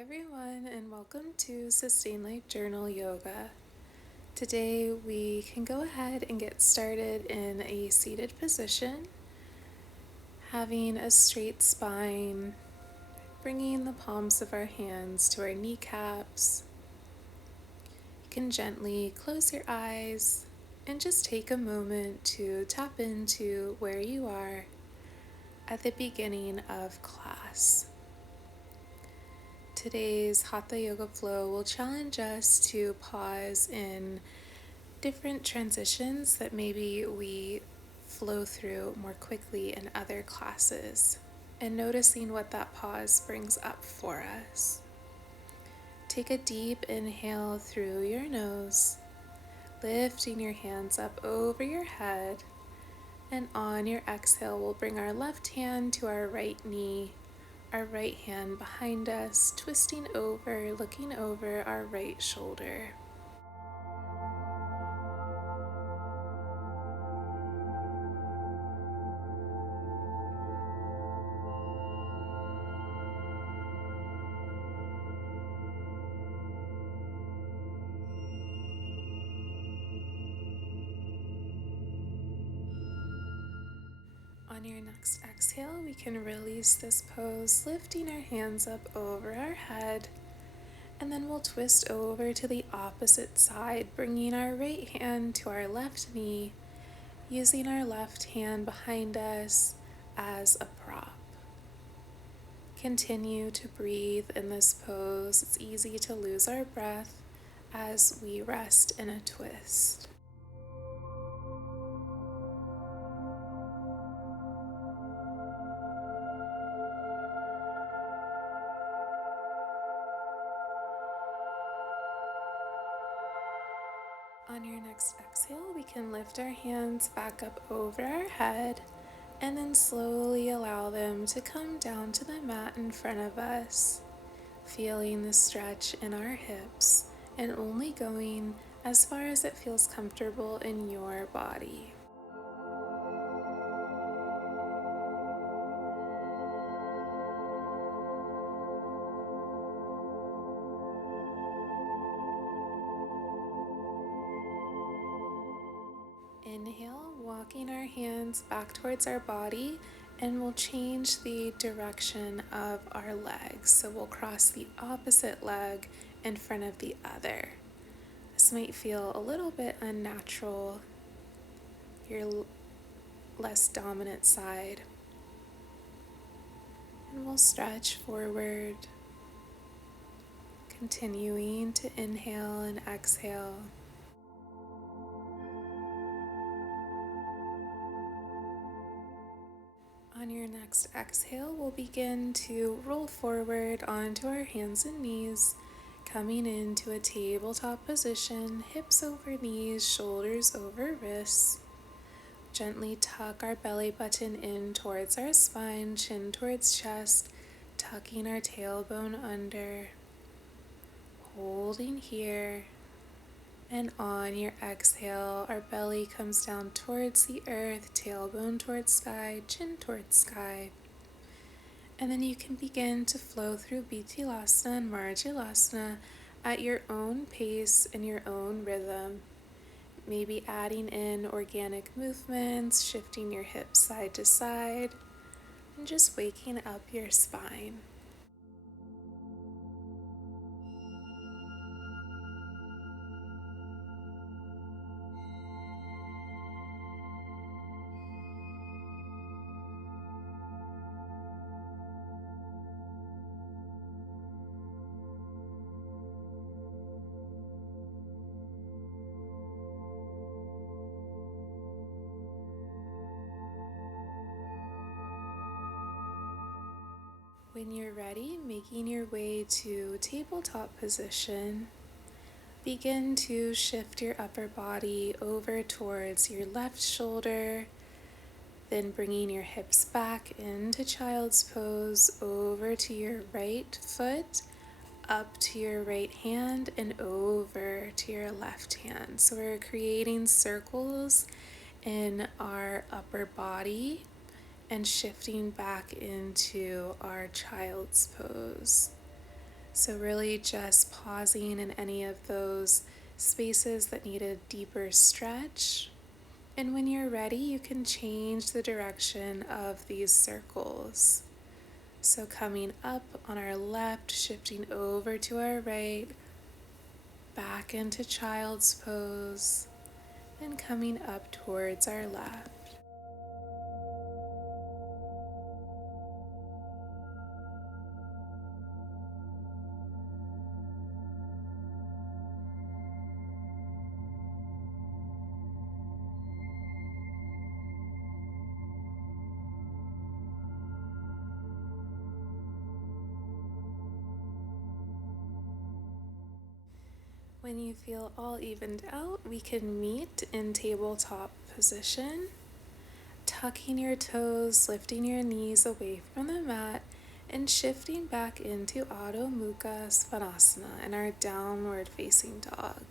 everyone, and welcome to Sustain Life Journal Yoga. Today we can go ahead and get started in a seated position, having a straight spine, bringing the palms of our hands to our kneecaps. You can gently close your eyes and just take a moment to tap into where you are at the beginning of class. Today's Hatha Yoga flow will challenge us to pause in different transitions that maybe we flow through more quickly in other classes, and noticing what that pause brings up for us. Take a deep inhale through your nose, lifting your hands up over your head, and on your exhale, we'll bring our left hand to our right knee, our right hand behind us, twisting over, looking over our right shoulder. On your next exhale, we can release this pose, lifting our hands up over our head, and then we'll twist over to the opposite side, bringing our right hand to our left knee, using our left hand behind us as a prop. Continue to breathe in this pose. It's easy to lose our breath as we rest in a twist. On your next exhale, we can lift our hands back up over our head and then slowly allow them to come down to the mat in front of us, feeling the stretch in our hips and only going as far as it feels comfortable in your body. Inhale, walking our hands back towards our body, and we'll change the direction of our legs. So we'll cross the opposite leg in front of the other. This might feel a little bit unnatural, your less dominant side. And we'll stretch forward, continuing to inhale and exhale. On your next exhale, we'll begin to roll forward onto our hands and knees, coming into a tabletop position, hips over knees, shoulders over wrists. Gently tuck our belly button in towards our spine, chin towards chest, tucking our tailbone under, holding here. And on your exhale, our belly comes down towards the earth, tailbone towards sky, chin towards sky. And then you can begin to flow through Bitilasana and Marjalasana at your own pace and your own rhythm. Maybe adding in organic movements, shifting your hips side to side, and just waking up your spine. When you're ready, making your way to tabletop position, begin to shift your upper body over towards your left shoulder, then bringing your hips back into child's pose, over to your right foot, up to your right hand, and over to your left hand. So we're creating circles in our upper body and shifting back into our child's pose. So, really just pausing in any of those spaces that need a deeper stretch. And when you're ready, you can change the direction of these circles. So, coming up on our left, shifting over to our right, back into child's pose, and coming up towards our left. When you feel all evened out, we can meet in tabletop position, tucking your toes, lifting your knees away from the mat, and shifting back into Adho Mukha Svanasana in our downward facing dog.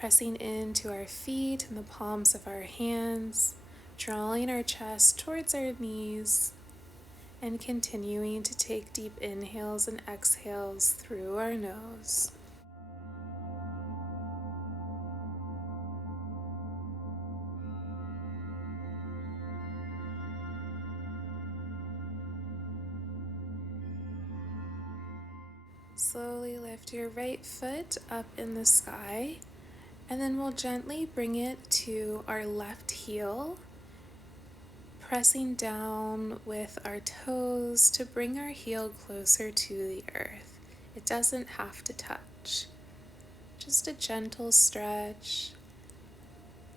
Pressing into our feet and the palms of our hands, drawing our chest towards our knees, and continuing to take deep inhales and exhales through our nose. Slowly lift your right foot up in the sky, and then we'll gently bring it to our left heel, pressing down with our toes to bring our heel closer to the earth. It doesn't have to touch, just a gentle stretch.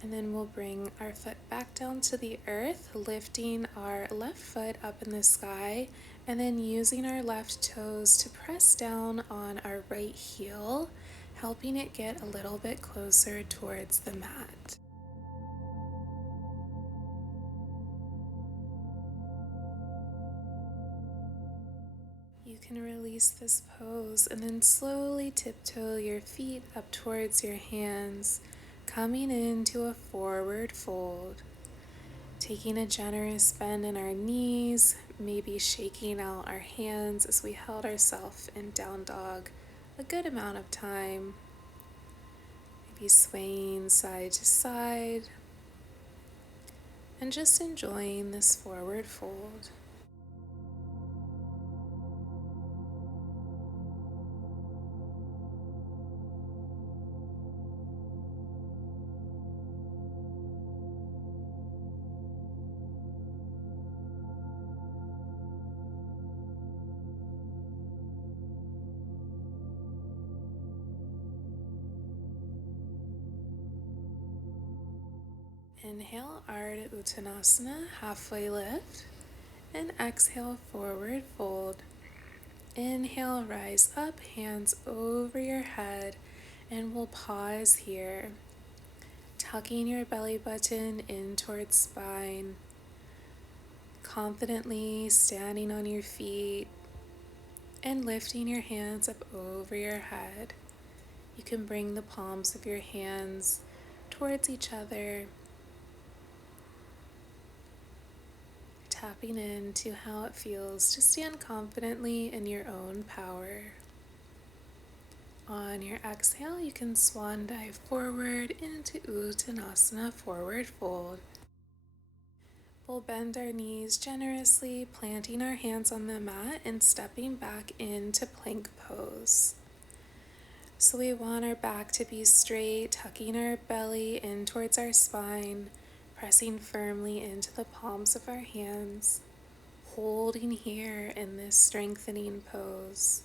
And then we'll bring our foot back down to the earth, lifting our left foot up in the sky, and then using our left toes to press down on our right heel, helping it get a little bit closer towards the mat. You can release this pose and then slowly tiptoe your feet up towards your hands, coming into a forward fold. Taking a generous bend in our knees, maybe shaking out our hands as we held ourselves in down dog a good amount of time. Maybe swaying side to side and just enjoying this forward fold. Inhale, Ardha Uttanasana, halfway lift, and exhale, forward fold. Inhale, rise up, hands over your head, and we'll pause here, tucking your belly button in towards spine, confidently standing on your feet, and lifting your hands up over your head. You can bring the palms of your hands towards each other, tapping into how it feels to stand confidently in your own power. On your exhale, you can swan dive forward into Uttanasana, forward fold. We'll bend our knees generously, planting our hands on the mat and stepping back into plank pose. So we want our back to be straight, tucking our belly in towards our spine, pressing firmly into the palms of our hands, holding here in this strengthening pose.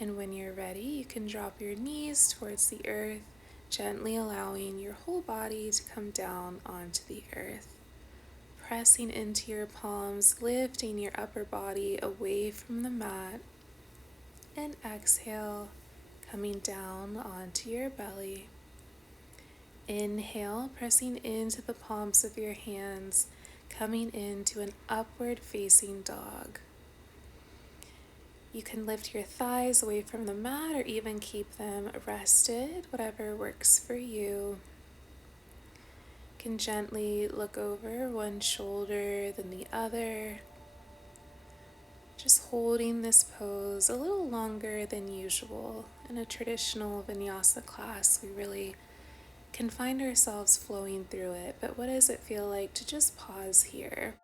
And when you're ready, you can drop your knees towards the earth, gently allowing your whole body to come down onto the earth. Pressing into your palms, lifting your upper body away from the mat. And exhale, coming down onto your belly. Inhale, pressing into the palms of your hands, coming into an upward facing dog. You can lift your thighs away from the mat or even keep them rested, whatever works for you. You can gently look over one shoulder, then the other. Just holding this pose a little longer than usual. In a traditional vinyasa class, we really can find ourselves flowing through it, but what does it feel like to just pause here?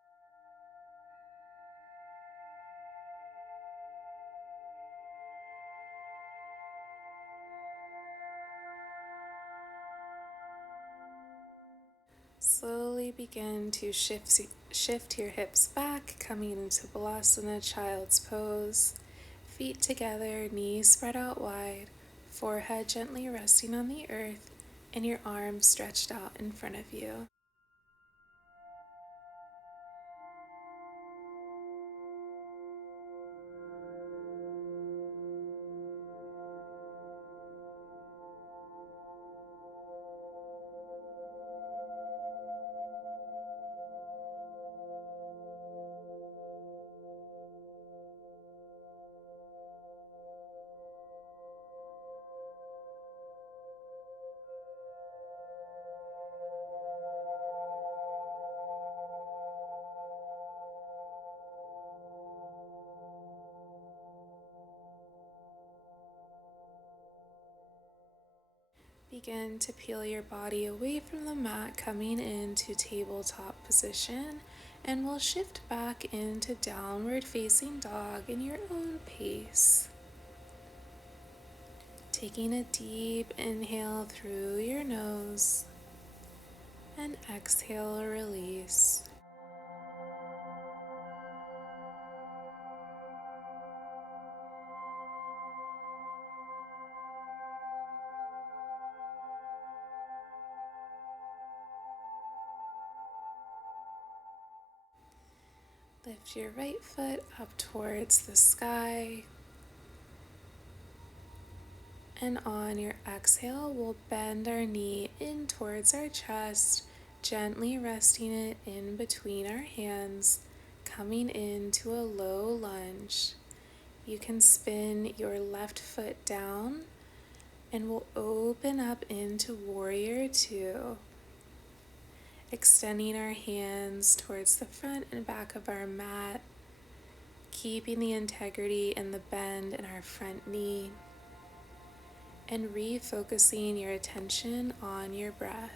Slowly begin to shift your hips back, coming into Balasana, Child's Pose. Feet together, knees spread out wide, forehead gently resting on the earth, and your arms stretched out in front of you. Begin to peel your body away from the mat, coming into tabletop position, and we'll shift back into downward facing dog in your own pace. Taking a deep inhale through your nose and exhale, release. Lift your right foot up towards the sky, and on your exhale, we'll bend our knee in towards our chest, gently resting it in between our hands, coming into a low lunge. You can spin your left foot down, and we'll open up into Warrior Two, extending our hands towards the front and back of our mat, keeping the integrity and the bend in our front knee, and refocusing your attention on your breath.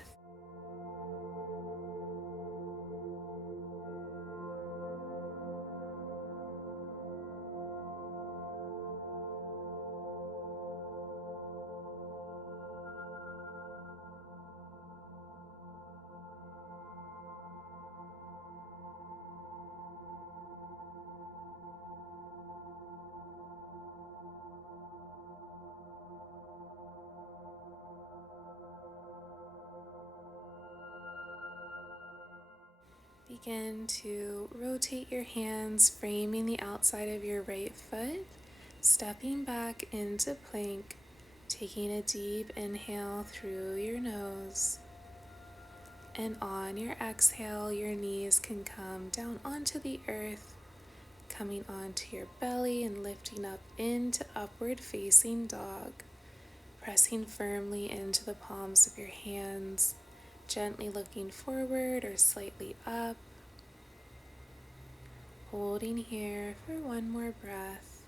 Begin to rotate your hands, framing the outside of your right foot, stepping back into plank, taking a deep inhale through your nose. And on your exhale, your knees can come down onto the earth, coming onto your belly and lifting up into upward facing dog, pressing firmly into the palms of your hands, gently looking forward or slightly up. Holding here for one more breath.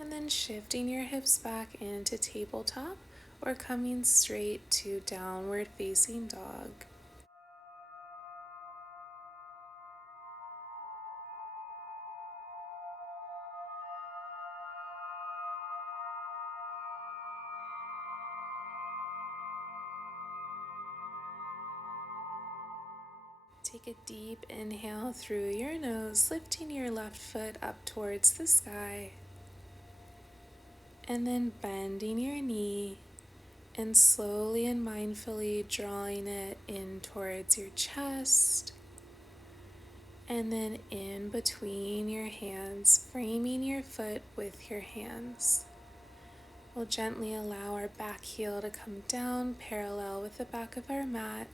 And then shifting your hips back into tabletop or coming straight to downward facing dog. Take a deep inhale through your nose, lifting your left foot up towards the sky, and then bending your knee and slowly and mindfully drawing it in towards your chest, and then in between your hands, framing your foot with your hands. We'll gently allow our back heel to come down parallel with the back of our mat,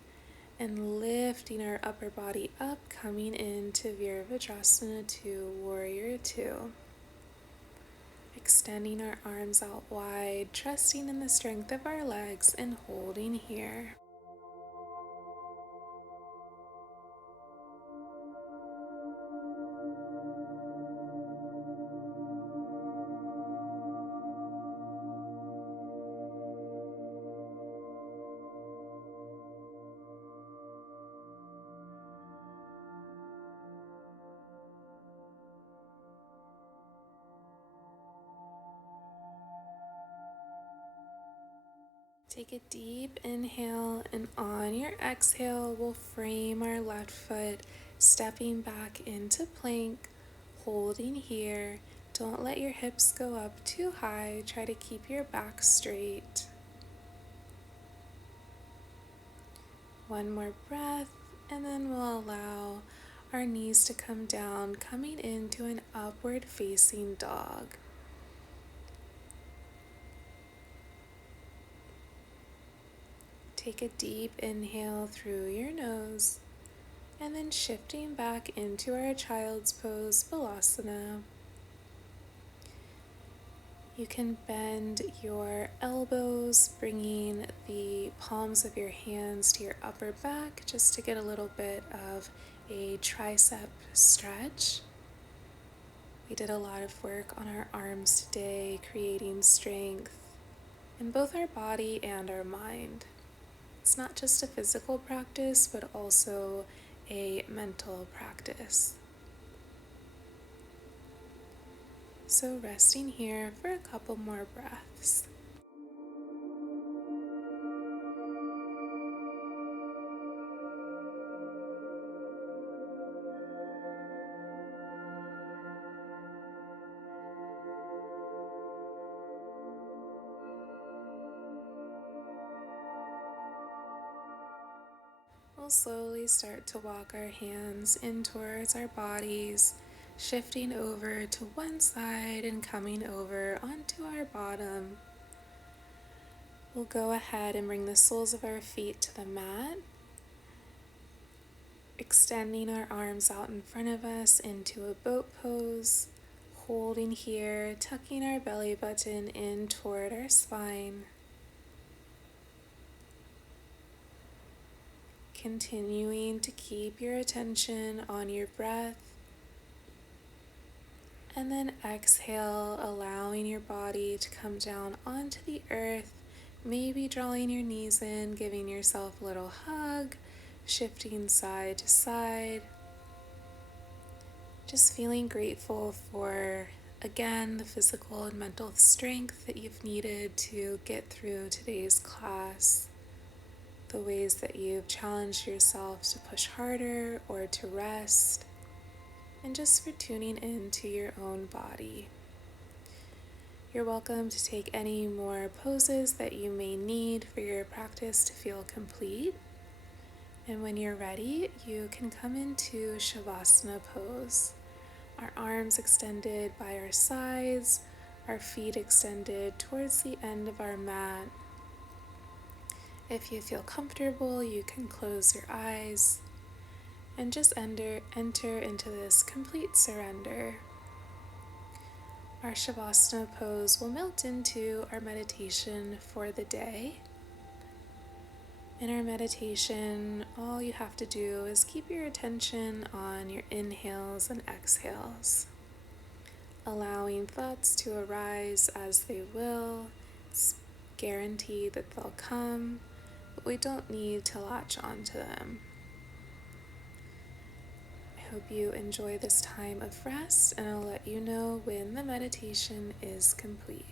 and lifting our upper body up, coming into Virabhadrasana 2, Warrior 2. Extending our arms out wide, trusting in the strength of our legs and holding here. Take a deep inhale, and on your exhale, we'll frame our left foot, stepping back into plank, holding here. Don't let your hips go up too high. Try to keep your back straight. One more breath, and then we'll allow our knees to come down, coming into an upward facing dog. Take a deep inhale through your nose, and then shifting back into our child's pose, Balasana. You can bend your elbows, bringing the palms of your hands to your upper back just to get a little bit of a tricep stretch. We did a lot of work on our arms today, creating strength in both our body and our mind. It's not just a physical practice, but also a mental practice. So resting here for a couple more breaths. We'll slowly start to walk our hands in towards our bodies, shifting over to one side and coming over onto our bottom. We'll go ahead and bring the soles of our feet to the mat, extending our arms out in front of us into a boat pose, holding here, tucking our belly button in toward our spine. Continuing to keep your attention on your breath, and then exhale, allowing your body to come down onto the earth, maybe drawing your knees in, giving yourself a little hug, shifting side to side. Just feeling grateful for, again, the physical and mental strength that you've needed to get through today's class, the ways that you've challenged yourself to push harder or to rest, and just for tuning into your own body. You're welcome to take any more poses that you may need for your practice to feel complete. And when you're ready, you can come into Shavasana pose. Our arms extended by our sides, our feet extended towards the end of our mat. If you feel comfortable, you can close your eyes and just enter into this complete surrender. Our Shavasana pose will melt into our meditation for the day. In our meditation, all you have to do is keep your attention on your inhales and exhales, allowing thoughts to arise as they will. It's guaranteed that they'll come, but we don't need to latch onto them. I hope you enjoy this time of rest, and I'll let you know when the meditation is complete.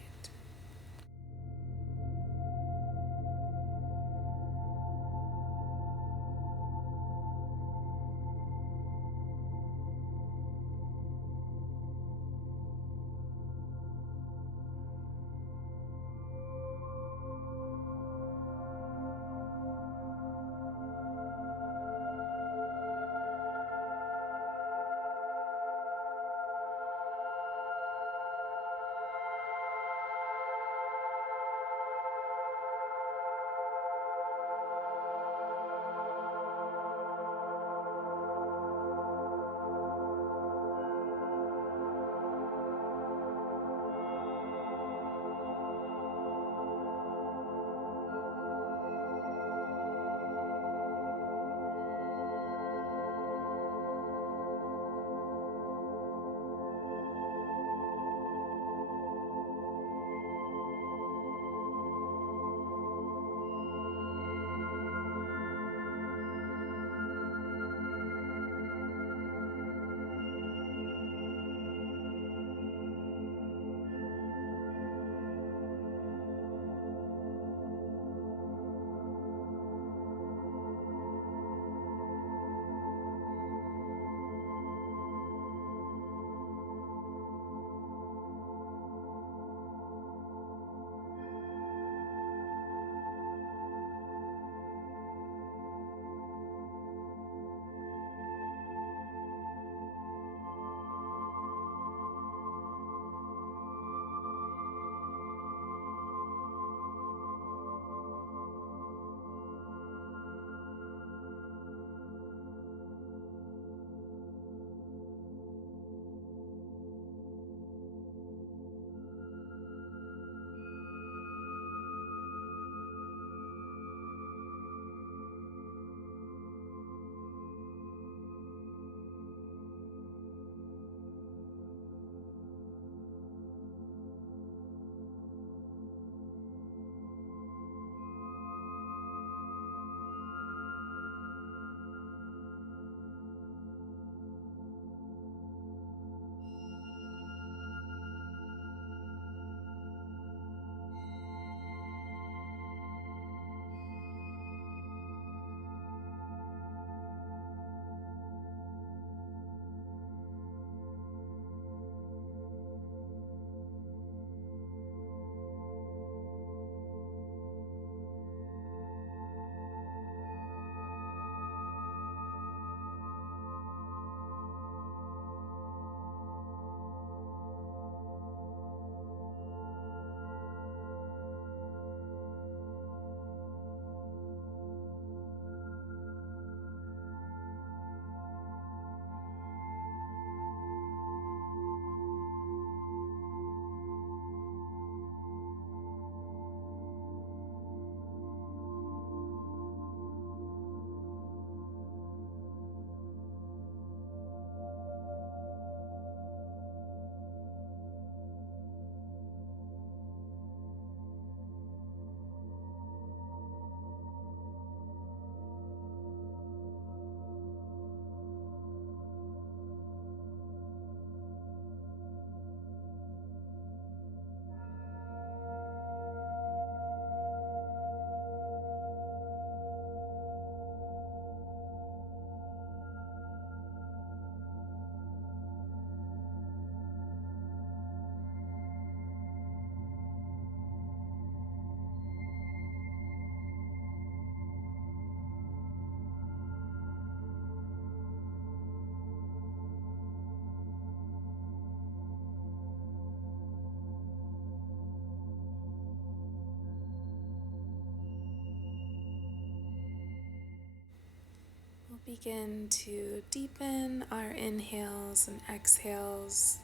begin to deepen our inhales and exhales,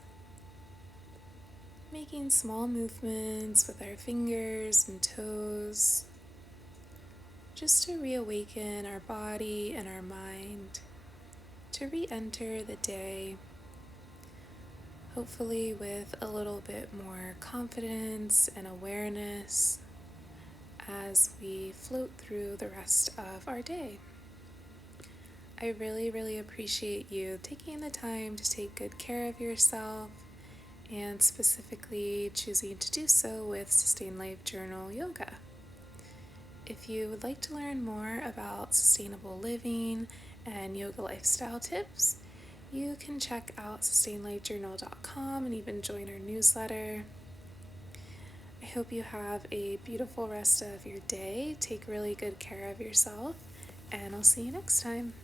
making small movements with our fingers and toes, just to reawaken our body and our mind, to re-enter the day, hopefully with a little bit more confidence and awareness as we float through the rest of our day. I really, really appreciate you taking the time to take good care of yourself and specifically choosing to do so with Sustain Life Journal Yoga. If you would like to learn more about sustainable living and yoga lifestyle tips, you can check out sustainlifejournal.com and even join our newsletter. I hope you have a beautiful rest of your day. Take really good care of yourself, and I'll see you next time.